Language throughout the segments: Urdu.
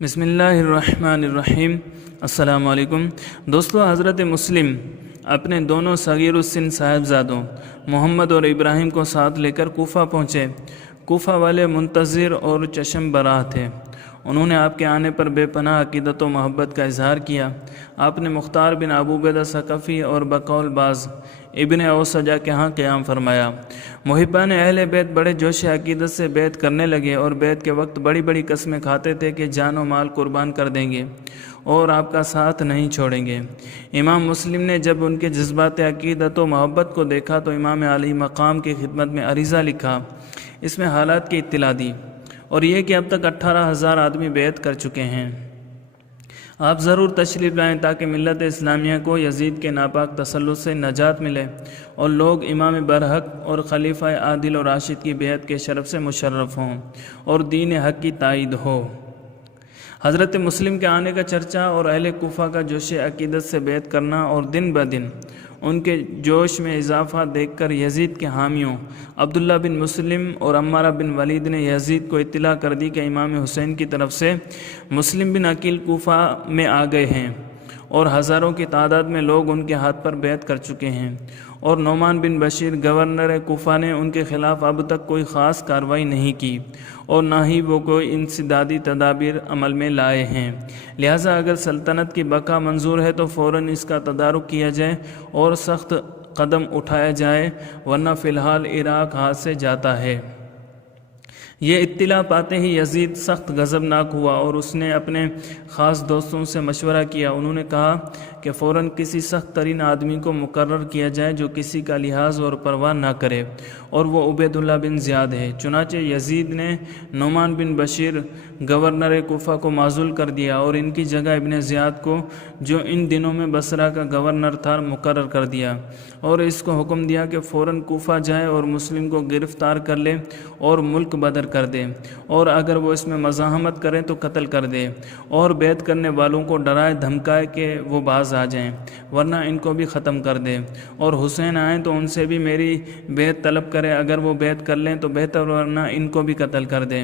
بسم اللہ الرحمن الرحیم۔ السلام علیکم دوستو، حضرت مسلم اپنے دونوں صغیر السن صاحبزادوں محمد اور ابراہیم کو ساتھ لے کر کوفہ پہنچے۔ کوفہ والے منتظر اور چشم براہ تھے۔ انہوں نے آپ کے آنے پر بے پناہ عقیدت و محبت کا اظہار کیا۔ آپ نے مختار بن ابو عبیدہ ثقفی اور بقول باز ابن اوسجہ کے ہاں قیام فرمایا۔ محبان اہل بیت بڑے جوش عقیدت سے بیعت کرنے لگے اور بیعت کے وقت بڑی بڑی قسمیں کھاتے تھے کہ جان و مال قربان کر دیں گے اور آپ کا ساتھ نہیں چھوڑیں گے۔ امام مسلم نے جب ان کے جذبات عقیدت و محبت کو دیکھا تو امام علی مقام کی خدمت میں عریضہ لکھا، اس میں حالات کی اطلاع دی، اور یہ کہ اب تک 18,000 آدمی بیعت کر چکے ہیں۔ آپ ضرور تشریف لائیں تاکہ ملت اسلامیہ کو یزید کے ناپاک تسلط سے نجات ملے اور لوگ امام برحق اور خلیفہ عادل و راشد کی بیعت کے شرف سے مشرف ہوں اور دین حق کی تائید ہو۔ حضرت مسلم کے آنے کا چرچا اور اہل کوفہ کا جوش عقیدت سے بیعت کرنا اور دن بدن ان کے جوش میں اضافہ دیکھ کر یزید کے حامیوں عبداللہ بن مسلم اور عمارہ بن ولید نے یزید کو اطلاع کر دی کہ امام حسین کی طرف سے مسلم بن عقیل کوفہ میں آ گئے ہیں اور ہزاروں کی تعداد میں لوگ ان کے ہاتھ پر بیعت کر چکے ہیں، اور نعمان بن بشیر گورنر کوفہ نے ان کے خلاف اب تک کوئی خاص کارروائی نہیں کی اور نہ ہی وہ کوئی انسدادی تدابیر عمل میں لائے ہیں۔ لہٰذا اگر سلطنت کی بقا منظور ہے تو فوراً اس کا تدارک کیا جائے اور سخت قدم اٹھایا جائے، ورنہ فی الحال عراق ہاتھ سے جاتا ہے۔ یہ اطلاع پاتے ہی یزید سخت غضبناک ہوا اور اس نے اپنے خاص دوستوں سے مشورہ کیا۔ انہوں نے کہا کہ فوراً کسی سخت ترین آدمی کو مقرر کیا جائے جو کسی کا لحاظ اور پرواہ نہ کرے، اور وہ عبید اللہ بن زیاد ہے۔ چنانچہ یزید نے نعمان بن بشیر گورنر کوفہ کو معزول کر دیا اور ان کی جگہ ابن زیاد کو، جو ان دنوں میں بصرہ کا گورنر تھا، مقرر کر دیا، اور اس کو حکم دیا کہ فوراً کوفہ جائے اور مسلم کو گرفتار کر لے اور ملک بدر کر دے، اور اگر وہ اس میں مزاحمت کریں تو قتل کر دے، اور بیعت کرنے والوں کو ڈرائے دھمکائے کہ وہ باز آ جائیں، ورنہ ان کو بھی ختم کر دے، اور حسین آئیں تو ان سے بھی میری بیعت طلب کرے، اگر وہ بیعت کر لیں تو بہتر، ورنہ ان کو بھی قتل کر دے۔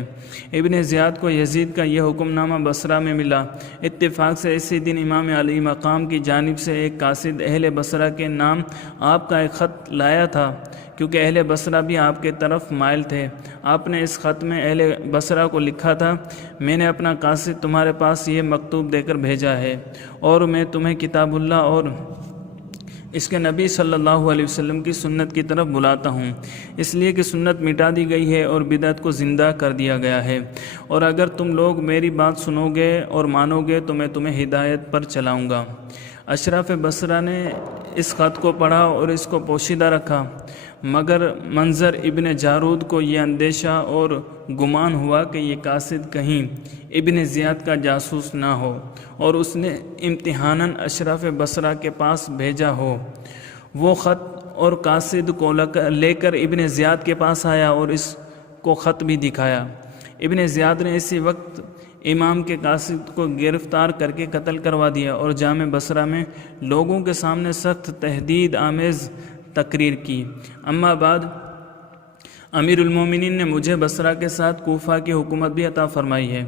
ابن زیاد کو یزید کا یہ حکم نامہ بصرہ میں ملا۔ اتفاق سے اسی دن امام علی مقام کی جانب سے ایک قاصد اہل بصرہ کے نام آپ کا ایک خط لایا تھا، کیونکہ اہل بصرہ بھی آپ کے طرف مائل تھے۔ آپ نے اس خط میں اہل بصرہ کو لکھا تھا، میں نے اپنا قاصد تمہارے پاس یہ مکتوب دے کر بھیجا ہے، اور میں تمہیں کتاب اللہ اور اس کے نبی صلی اللہ علیہ وسلم کی سنت کی طرف بلاتا ہوں، اس لیے کہ سنت مٹا دی گئی ہے اور بدعت کو زندہ کر دیا گیا ہے، اور اگر تم لوگ میری بات سنو گے اور مانو گے تو میں تمہیں ہدایت پر چلاؤں گا۔ اشراف بصرہ نے اس خط کو پڑھا اور اس کو پوشیدہ رکھا، مگر منظر ابن جارود کو یہ اندیشہ اور گمان ہوا کہ یہ قاصد کہیں ابن زیاد کا جاسوس نہ ہو اور اس نے امتحاناً اشراف بصرہ کے پاس بھیجا ہو۔ وہ خط اور قاصد کو لے کر ابن زیاد کے پاس آیا اور اس کو خط بھی دکھایا۔ ابن زیاد نے اسی وقت امام کے قاصد کو گرفتار کر کے قتل کروا دیا اور جامع بصرہ میں لوگوں کے سامنے سخت تہدید آمیز تقریر کی۔ اما بعد، امیر المومنین نے مجھے بصرہ کے ساتھ کوفہ کی حکومت بھی عطا فرمائی ہے،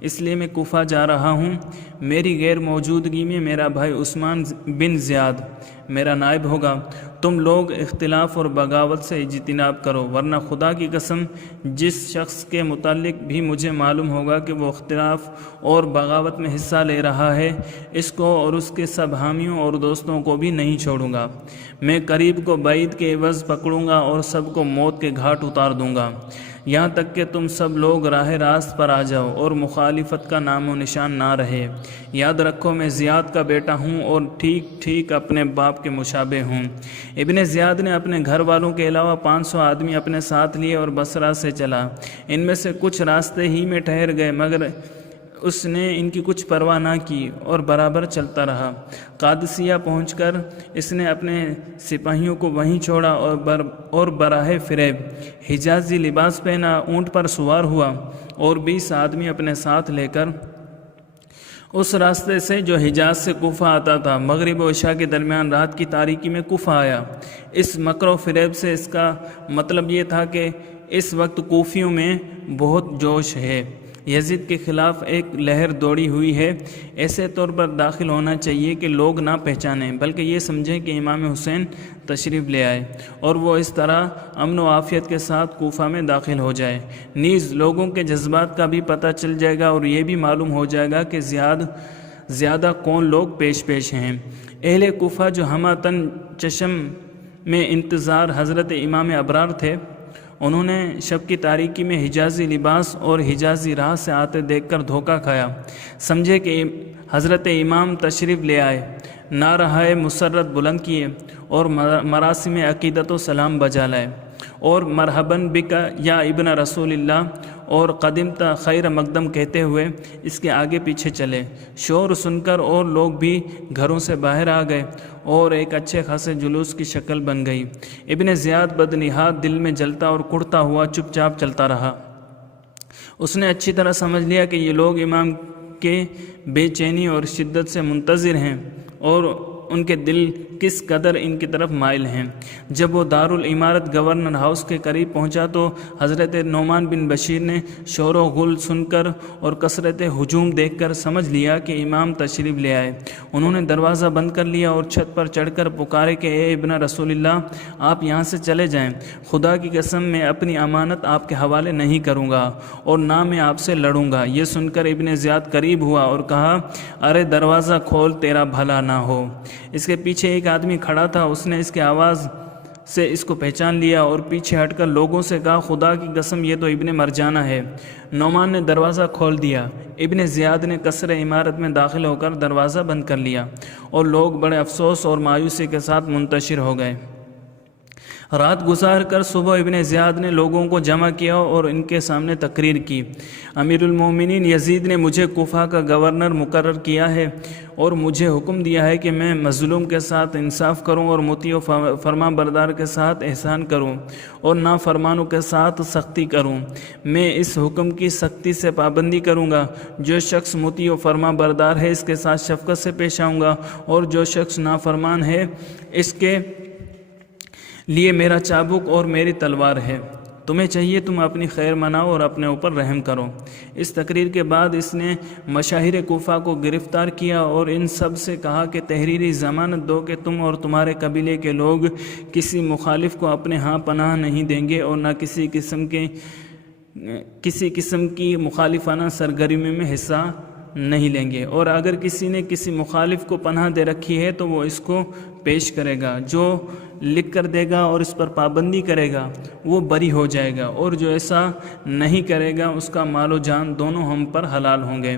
اس لیے میں کوفہ جا رہا ہوں۔ میری غیر موجودگی میں میرا بھائی عثمان بن زیاد میرا نائب ہوگا۔ تم لوگ اختلاف اور بغاوت سے اجتناب کرو، ورنہ خدا کی قسم جس شخص کے متعلق بھی مجھے معلوم ہوگا کہ وہ اختلاف اور بغاوت میں حصہ لے رہا ہے، اس کو اور اس کے سب حامیوں اور دوستوں کو بھی نہیں چھوڑوں گا۔ میں قریب کو بعید کے عوض پکڑوں گا اور سب کو موت کے گھاٹ اتار دوں گا، یہاں تک کہ تم سب لوگ راہ راست پر آ جاؤ اور مخالفت کا نام و نشان نہ رہے۔ یاد رکھو میں زیاد کا بیٹا ہوں اور ٹھیک ٹھیک اپنے باپ کے مشابہ ہوں۔ ابن زیاد نے اپنے گھر والوں کے علاوہ 500 آدمی اپنے ساتھ لیے اور بصرہ سے چلا۔ ان میں سے کچھ راستے ہی میں ٹھہر گئے، مگر اس نے ان کی کچھ پرواہ نہ کی اور برابر چلتا رہا۔ قادسیہ پہنچ کر اس نے اپنے سپاہیوں کو وہیں چھوڑا اور براہ فریب حجازی لباس پہنا، اونٹ پر سوار ہوا اور 20 آدمی اپنے ساتھ لے کر اس راستے سے جو حجاز سے کوفہ آتا تھا، مغرب و عشاء کے درمیان رات کی تاریکی میں کوفہ آیا۔ اس مکر و فریب سے اس کا مطلب یہ تھا کہ اس وقت کوفیوں میں بہت جوش ہے، یزید کے خلاف ایک لہر دوڑی ہوئی ہے، ایسے طور پر داخل ہونا چاہیے کہ لوگ نہ پہچانیں بلکہ یہ سمجھیں کہ امام حسین تشریف لے آئے اور وہ اس طرح امن و عافیت کے ساتھ کوفہ میں داخل ہو جائے۔ نیز لوگوں کے جذبات کا بھی پتہ چل جائے گا اور یہ بھی معلوم ہو جائے گا کہ زیادہ کون لوگ پیش ہیں۔ اہل کوفہ جو ہمہ تن چشم میں انتظار حضرت امام ابرار تھے، انہوں نے شب کی تاریکی میں حجازی لباس اور حجازی راہ سے آتے دیکھ کر دھوکہ کھایا، سمجھے کہ حضرت امام تشریف لے آئے، نعرہ مسرت بلند کیے اور مراسم عقیدت و سلام بجا لائے اور مرحباً بک یا ابن رسول اللہ اور قدمت خیر مقدم کہتے ہوئے اس کے آگے پیچھے چلے۔ شور سن کر اور لوگ بھی گھروں سے باہر آ گئے اور ایک اچھے خاصے جلوس کی شکل بن گئی۔ ابن زیاد بدنہاد دل میں جلتا اور کڑتا ہوا چپ چاپ چلتا رہا۔ اس نے اچھی طرح سمجھ لیا کہ یہ لوگ امام کے بے چینی اور شدت سے منتظر ہیں اور ان کے دل کس قدر ان کی طرف مائل ہیں۔ جب وہ دارالعمارت گورنر ہاؤس کے قریب پہنچا تو حضرت نعمان بن بشیر نے شور و غل سن کر اور کثرت ہجوم دیکھ کر سمجھ لیا کہ امام تشریف لے آئے۔ انہوں نے دروازہ بند کر لیا اور چھت پر چڑھ کر پکارے کہ اے ابن رسول اللہ، آپ یہاں سے چلے جائیں، خدا کی قسم میں اپنی امانت آپ کے حوالے نہیں کروں گا اور نہ میں آپ سے لڑوں گا۔ یہ سن کر ابن زیاد قریب ہوا اور کہا، ارے دروازہ کھول، تیرا بھلا نہ ہو۔ اس کے پیچھے ایک آدمی کھڑا تھا، اس نے اس کے آواز سے اس کو پہچان لیا اور پیچھے ہٹ کر لوگوں سے کہا، خدا کی قسم یہ تو ابن مرجانہ ہے۔ نعمان نے دروازہ کھول دیا۔ ابن زیاد نے قصر عمارت میں داخل ہو کر دروازہ بند کر لیا اور لوگ بڑے افسوس اور مایوسی کے ساتھ منتشر ہو گئے۔ رات گزار کر صبح ابن زیاد نے لوگوں کو جمع کیا اور ان کے سامنے تقریر کی، امیر المومنین یزید نے مجھے کوفہ کا گورنر مقرر کیا ہے اور مجھے حکم دیا ہے کہ میں مظلوم کے ساتھ انصاف کروں اور مطیع و فرما بردار کے ساتھ احسان کروں اور نافرمانوں کے ساتھ سختی کروں۔ میں اس حکم کی سختی سے پابندی کروں گا۔ جو شخص مطیع و فرما بردار ہے اس کے ساتھ شفقت سے پیش آؤں گا اور جو شخص نافرمان ہے اس کے لیے میرا چابک اور میری تلوار ہے۔ تمہیں چاہیے تم اپنی خیر مناؤ اور اپنے اوپر رحم کرو۔ اس تقریر کے بعد اس نے مشاہیر کوفہ کو گرفتار کیا اور ان سب سے کہا کہ تحریری ضمانت دو کہ تم اور تمہارے قبیلے کے لوگ کسی مخالف کو اپنے ہاں پناہ نہیں دیں گے اور نہ کسی قسم کی مخالفانہ سرگرمی میں حصہ نہیں لیں گے، اور اگر کسی نے کسی مخالف کو پناہ دے رکھی ہے تو وہ اس کو پیش کرے گا۔ جو لکھ کر دے گا اور اس پر پابندی کرے گا وہ بری ہو جائے گا، اور جو ایسا نہیں کرے گا اس کا مال و جان دونوں ہم پر حلال ہوں گے۔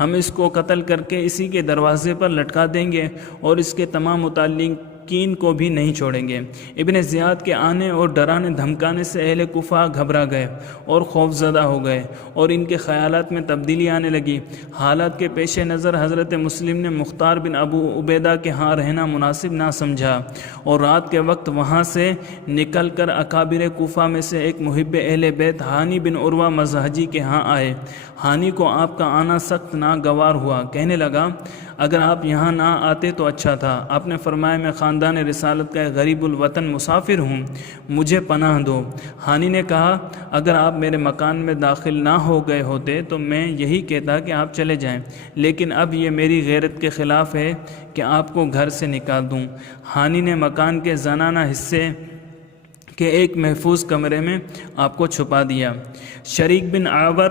ہم اس کو قتل کر کے اسی کے دروازے پر لٹکا دیں گے اور اس کے تمام متعلقین کو بھی نہیں چھوڑیں گے۔ ابن زیاد کے آنے اور ڈرانے دھمکانے سے اہل کوفہ گھبرا گئے اور خوف زدہ ہو گئے اور ان کے خیالات میں تبدیلی آنے لگی۔ حالات کے پیش نظر حضرت مسلم نے مختار بن ابو عبیدہ کے ہاں رہنا مناسب نہ سمجھا اور رات کے وقت وہاں سے نکل کر اکابر کوفہ میں سے ایک محب اہل بیت ہانی بن عروہ مزاحجی کے ہاں آئے۔ ہانی کو آپ کا آنا سخت ناگوار ہوا، کہنے لگا، اگر آپ یہاں نہ آتے تو اچھا تھا۔ آپ نے فرمایا، میں خاندان رسالت کا ایک غریب الوطن مسافر ہوں، مجھے پناہ دو۔ ہانی نے کہا، اگر آپ میرے مکان میں داخل نہ ہو گئے ہوتے تو میں یہی کہتا کہ آپ چلے جائیں، لیکن اب یہ میری غیرت کے خلاف ہے کہ آپ کو گھر سے نکال دوں۔ ہانی نے مکان کے زنانہ حصے کے ایک محفوظ کمرے میں آپ کو چھپا دیا۔ شریک بن عاور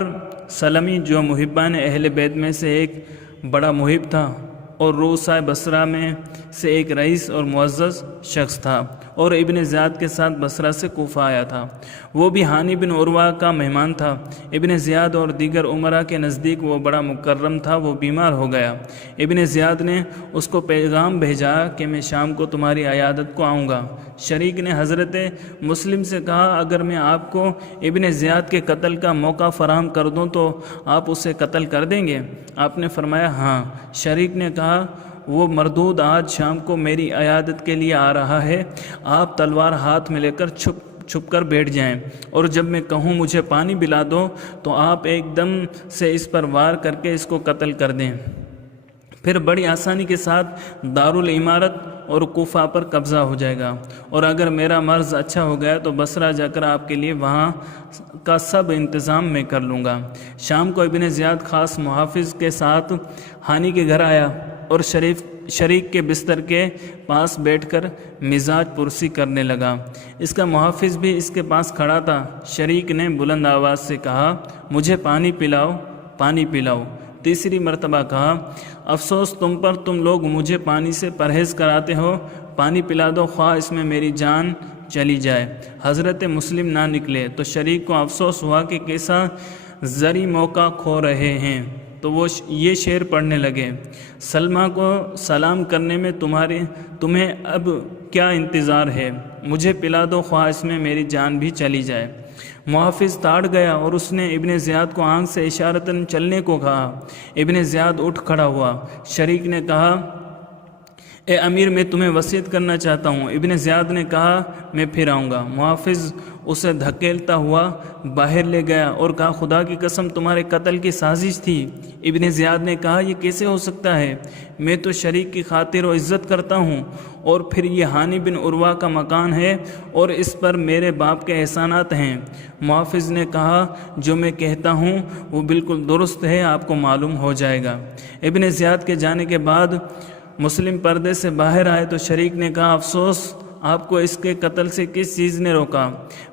سلمی جو محبان اہل بیت میں سے ایک بڑا محب تھا اور روسائے بصرہ میں سے ایک رئیس اور معزز شخص تھا اور ابن زیاد کے ساتھ بصرہ سے کوفہ آیا تھا، وہ بھی ہانی بن عروہ کا مہمان تھا۔ ابن زیاد اور دیگر عمراء کے نزدیک وہ بڑا مکرم تھا، وہ بیمار ہو گیا۔ ابن زیاد نے اس کو پیغام بھیجا کہ میں شام کو تمہاری عیادت کو آؤں گا۔ شریک نے حضرت مسلم سے کہا، اگر میں آپ کو ابن زیاد کے قتل کا موقع فراہم کر دوں تو آپ اسے قتل کر دیں گے؟ آپ نے فرمایا، ہاں۔ شریک نے کہا، وہ مردود آج شام کو میری عیادت کے لیے آ رہا ہے، آپ تلوار ہاتھ میں لے کر چھپ کر بیٹھ جائیں اور جب میں کہوں مجھے پانی پلا دو تو آپ ایک دم سے اس پر وار کر کے اس کو قتل کر دیں، پھر بڑی آسانی کے ساتھ دارالعمارت اور کوفہ پر قبضہ ہو جائے گا، اور اگر میرا مرض اچھا ہو گیا تو بصرہ جا کر آپ کے لیے وہاں کا سب انتظام میں کر لوں گا۔ شام کو ابن زیاد خاص محافظ کے ساتھ ہانی کے گھر آیا اور شریک کے بستر کے پاس بیٹھ کر مزاج پرسی کرنے لگا۔ اس کا محافظ بھی اس کے پاس کھڑا تھا۔ شریک نے بلند آواز سے کہا، مجھے پانی پلاؤ، پانی پلاؤ۔ تیسری مرتبہ کہا، افسوس تم پر، تم لوگ مجھے پانی سے پرہیز کراتے ہو، پانی پلا دو، خواہ اس میں میری جان چلی جائے۔ حضرت مسلم نہ نکلے تو شریک کو افسوس ہوا کہ کیسا زری موقع کھو رہے ہیں، تو وہ یہ شعر پڑھنے لگے، سلمیٰ کو سلام کرنے میں تمہیں اب کیا انتظار ہے، مجھے پلا دو، خواہ اس میں میری جان بھی چلی جائے۔ محافظ تاڑ گیا اور اس نے ابن زیاد کو آنکھ سے اشارتاً چلنے کو کہا۔ ابن زیاد اٹھ کھڑا ہوا۔ شریک نے کہا، اے امیر، میں تمہیں وصیت کرنا چاہتا ہوں۔ ابن زیاد نے کہا، میں پھر آؤں گا۔ محافظ اسے دھکیلتا ہوا باہر لے گیا اور کہا، خدا کی قسم تمہارے قتل کی سازش تھی۔ ابن زیاد نے کہا، یہ کیسے ہو سکتا ہے؟ میں تو شریک کی خاطر و عزت کرتا ہوں، اور پھر یہ ہانی بن عروہ کا مکان ہے اور اس پر میرے باپ کے احسانات ہیں۔ محافظ نے کہا، جو میں کہتا ہوں وہ بالکل درست ہے، آپ کو معلوم ہو جائے گا۔ ابن زیاد کے جانے کے بعد مسلم پردے سے باہر آئے تو شریک نے کہا، افسوس آپ کو اس کے قتل سے کس چیز نے روکا؟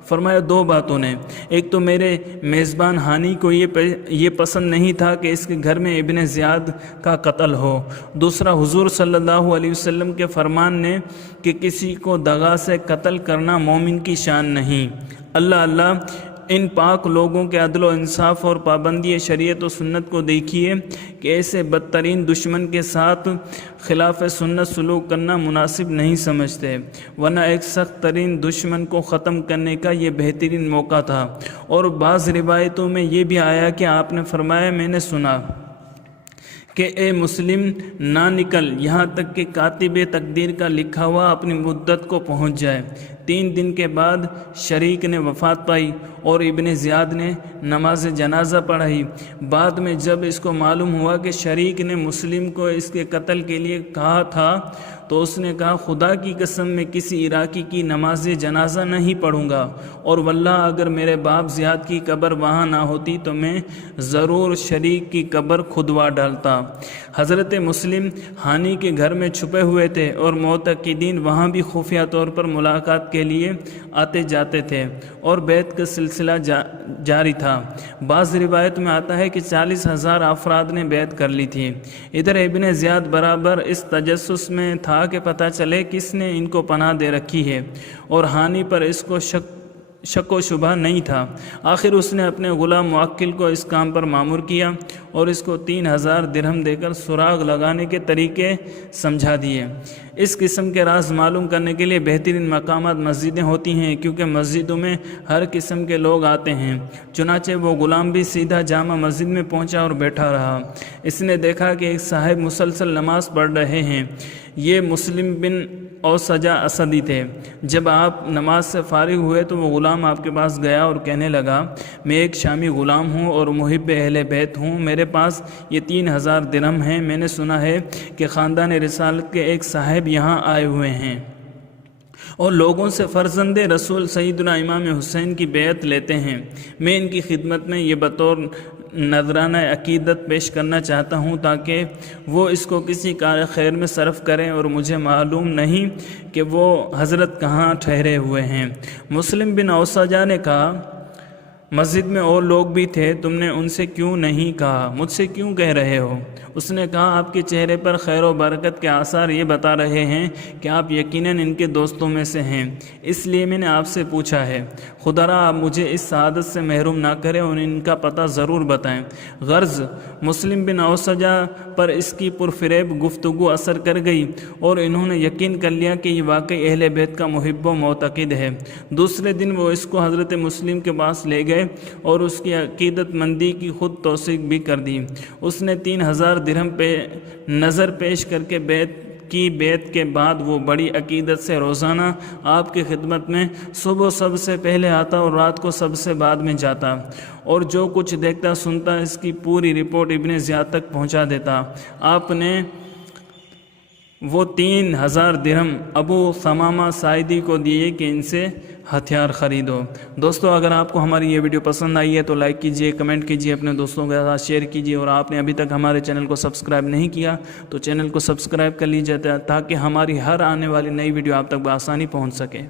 فرمایا، دو باتوں نے۔ ایک تو میرے میزبان ہانی کو یہ پسند نہیں تھا کہ اس کے گھر میں ابن زیاد کا قتل ہو۔ دوسرا، حضور صلی اللہ علیہ وسلم کے فرمان نے کہ کسی کو دغا سے قتل کرنا مومن کی شان نہیں۔ اللہ ان پاک لوگوں کے عدل و انصاف اور پابندی شریعت و سنت کو دیکھیے کہ ایسے بدترین دشمن کے ساتھ خلاف سنت سلوک کرنا مناسب نہیں سمجھتے، ورنہ ایک سخت ترین دشمن کو ختم کرنے کا یہ بہترین موقع تھا۔ اور بعض روایتوں میں یہ بھی آیا کہ آپ نے فرمایا، میں نے سنا کہ اے مسلم، نہ نکل یہاں تک کہ کاتب تقدیر کا لکھا ہوا اپنی مدت کو پہنچ جائے۔ 3 دن کے بعد شریک نے وفات پائی اور ابن زیاد نے نماز جنازہ پڑھائی۔ بعد میں جب اس کو معلوم ہوا کہ شریک نے مسلم کو اس کے قتل کے لیے کہا تھا تو اس نے کہا، خدا کی قسم میں کسی عراقی کی نماز جنازہ نہیں پڑھوں گا، اور واللہ اگر میرے باپ زیاد کی قبر وہاں نہ ہوتی تو میں ضرور شریک کی قبر کھدوا ڈالتا۔ حضرت مسلم ہانی کے گھر میں چھپے ہوئے تھے اور معتقدین وہاں بھی خفیہ طور پر ملاقات کے لیے آتے جاتے تھے اور بیعت کا سلسلہ جاری تھا۔ بعض روایت میں آتا ہے کہ 40,000 افراد نے بیعت کر لی تھی۔ ادھر ابن زیاد برابر اس تجسس میں تھا کہ پتہ چلے کس نے ان کو پناہ دے رکھی ہے، اور ہانی پر اس کو شک و شبہ نہیں تھا۔ آخر اس نے اپنے غلام موکل کو اس کام پر مامور کیا اور اس کو 3,000 درہم دے کر سراغ لگانے کے طریقے سمجھا دیے۔ اس قسم کے راز معلوم کرنے کے لیے بہترین مقامات مسجدیں ہوتی ہیں، کیونکہ مسجدوں میں ہر قسم کے لوگ آتے ہیں۔ چنانچہ وہ غلام بھی سیدھا جامع مسجد میں پہنچا اور بیٹھا رہا۔ اس نے دیکھا کہ ایک صاحب مسلسل نماز پڑھ رہے ہیں۔ یہ مسلم بن اوسجہ اسدی تھے۔ جب آپ نماز سے فارغ ہوئے تو وہ غلام آپ کے پاس گیا اور کہنے لگا، میں ایک شامی غلام ہوں اور محب اہل بیت ہوں، میرے پاس یہ 3,000 درہم ہیں۔ میں نے سنا ہے کہ خاندان رسالت کے ایک صاحب یہاں آئے ہوئے ہیں اور لوگوں سے فرزند رسول سیدنا امام حسین کی بیعت لیتے ہیں۔ میں ان کی خدمت میں یہ بطور نذرانہ عقیدت پیش کرنا چاہتا ہوں تاکہ وہ اس کو کسی کار خیر میں صرف کریں، اور مجھے معلوم نہیں کہ وہ حضرت کہاں ٹھہرے ہوئے ہیں۔ مسلم بن اوسجہ نے کہا، مسجد میں اور لوگ بھی تھے، تم نے ان سے کیوں نہیں کہا؟ مجھ سے کیوں کہہ رہے ہو؟ اس نے کہا، آپ کے چہرے پر خیر و برکت کے آثار یہ بتا رہے ہیں کہ آپ یقیناً ان کے دوستوں میں سے ہیں، اس لیے میں نے آپ سے پوچھا ہے۔ خدا را آپ مجھے اس سعادت سے محروم نہ کریں اور ان کا پتہ ضرور بتائیں۔ غرض مسلم بن اوسجہ پر اس کی پرفریب گفتگو اثر کر گئی اور انہوں نے یقین کر لیا کہ یہ واقعی اہل بیت کا محب و معتقد ہے۔ دوسرے دن وہ اس کو حضرت مسلم کے پاس لے گئے اور اس کی عقیدت مندی کی خود توثیق بھی کر دی۔ اس نے 3,000 درہم پہ نظر پیش کر کے بیعت کے بعد وہ بڑی عقیدت سے روزانہ آپ کی خدمت میں صبح سب سے پہلے آتا اور رات کو سب سے بعد میں جاتا، اور جو کچھ دیکھتا سنتا اس کی پوری رپورٹ ابن زیاد تک پہنچا دیتا۔ آپ نے وہ 3000 درہم ابو ثمامہ ساعدی کو دیے کہ ان سے ہتھیار خریدو۔ دوستو اگر آپ کو ہماری یہ ویڈیو پسند آئی ہے تو لائک کیجئے، کمنٹ کیجئے، اپنے دوستوں کے ساتھ شیئر کیجئے، اور آپ نے ابھی تک ہمارے چینل کو سبسکرائب نہیں کیا تو چینل کو سبسکرائب کر لیجئے تاکہ ہماری ہر آنے والی نئی ویڈیو آپ تک بآسانی پہنچ سکے۔